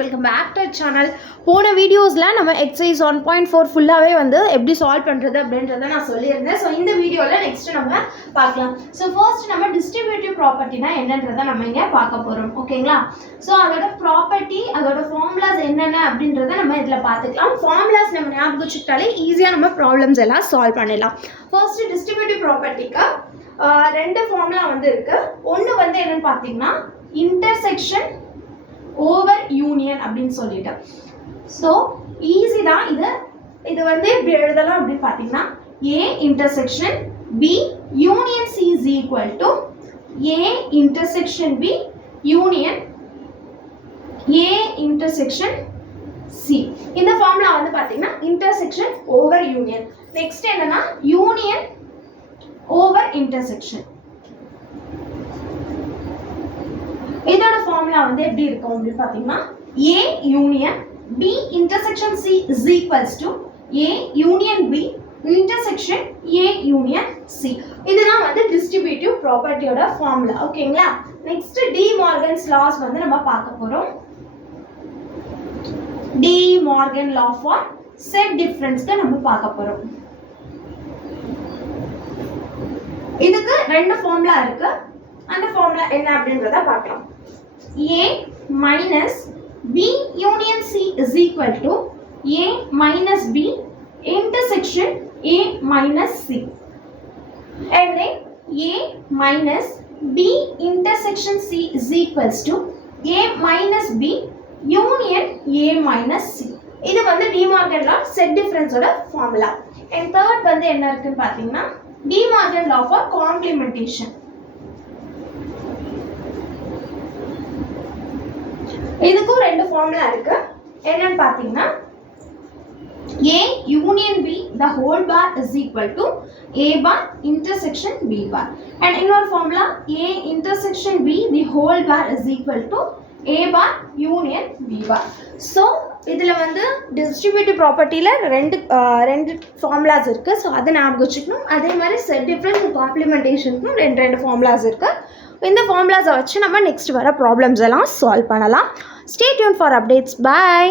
Welcome back to channel. போன வீடியோஸில் நம்ம எக்ஸசைஸ் 1.4 ஃபுல்லாகவே வந்து எப்படி சால்வ் பண்ணுறது அப்படின்றத நான் சொல்லியிருந்தேன். ஸோ இந்த வீடியோவில் நெக்ஸ்ட்டு நம்ம பார்க்கலாம். ஸோ ஃபர்ஸ்ட் நம்ம டிஸ்ட்ரிபியூட்டிவ் ப்ராப்பர்ட்டினா என்னன்றதை நம்ம இங்கே பார்க்க போகிறோம். ஓகேங்களா? ஸோ அதோட ப்ராப்பர்ட்டி, அதோட ஃபார்முலாஸ் என்னென்ன அப்படின்றத நம்ம இதில் பார்த்துக்கலாம். ஃபார்முலாஸ் நம்ம ஞாபகம் வச்சுக்கிட்டாலே ஈஸியாக நம்ம ப்ராப்ளம்ஸ் எல்லாம் சால்வ் பண்ணிடலாம். ஃபர்ஸ்ட் டிஸ்ட்ரிபியூட்டிவ் ப்ராப்பர்ட்டிக்கு ரெண்டு ஃபார்முலா வந்து இருக்குது. ஒன்று வந்து என்னென்னு பார்த்தீங்கன்னா இன்டர்செக்ஷன் ஓவர் யூனியன் அப்படின்னு சொல்லிட்டு. ஸோ ஈஸி தான். இது வந்து இப்படி எழுதலாம் அப்படின்னு பார்த்தீங்கன்னா A intersection B union C is equal to A intersection B union A intersection C. இந்த ஃபார்முலா வந்து பார்த்தீங்கன்னா இன்டர்செக்ஷன் ஓவர் யூனியன். நெக்ஸ்ட் என்னன்னா யூனியன் ஓவர் இன்டர்செக்ஷன். இதோட ஃபார்முலா வந்து எப்படி இருக்கும் அப்படின்னு பார்த்தீங்கன்னா A union B intersection C is equals to A union B intersection A union C. இதுதான் வந்து டிஸ்ட்ரிபியூட்டிவ் ப்ராப்பர்ட்டியோட ஃபார்முலா. ஓகேங்களா? நெக்ஸ்ட் டி மார்கன்ஸ் லாஸ் வந்து நம்ம பார்க்க போறோம். De Morgan law for set டிஃபரன்ஸ்க்கு நம்ம பார்க்க போறோம். இதுக்கு ரெண்டு ஃபார்முலா இருக்கு. அந்த ஃபார்முலா என்ன அப்படின்றத பார்க்கலாம். A minus B union C is equal to A minus B intersection A minus C. And then A minus B intersection C is equals to A minus B union A minus C. இது வந்து De Morgan law set டிஃபரன்ஸோட formula. And third வந்து என்ன இருக்குன்னு பார்த்தீங்கன்னா De Morgan law for complementation. இதுக்கும் ரெண்டு formula இருக்கு. என்னன்னு பார்த்தீங்கன்னா A union B the whole bar is equal to A bar intersection B bar. And இன்னொரு formula A intersection B the whole bar is equal to A bar union B bar. So இதில் வந்து distributive ப்ராப்பர்ட்டியில் ரெண்டு formulas இருக்குது. So அதை ஞாபகம் வச்சுக்கணும். அதே மாதிரி செட் டிஃபரன்ஸ் காம்ப்ளிமெண்டேஷனுக்கும் ரெண்டு ஃபார்முலாஸ் இருக்குது. இந்த ஃபார்முலாஸை வச்சு நம்ம நெக்ஸ்ட் வர ப்ராப்ளம்ஸ் எல்லாம் சால்வ் பண்ணலாம். Stay tuned for updates. By.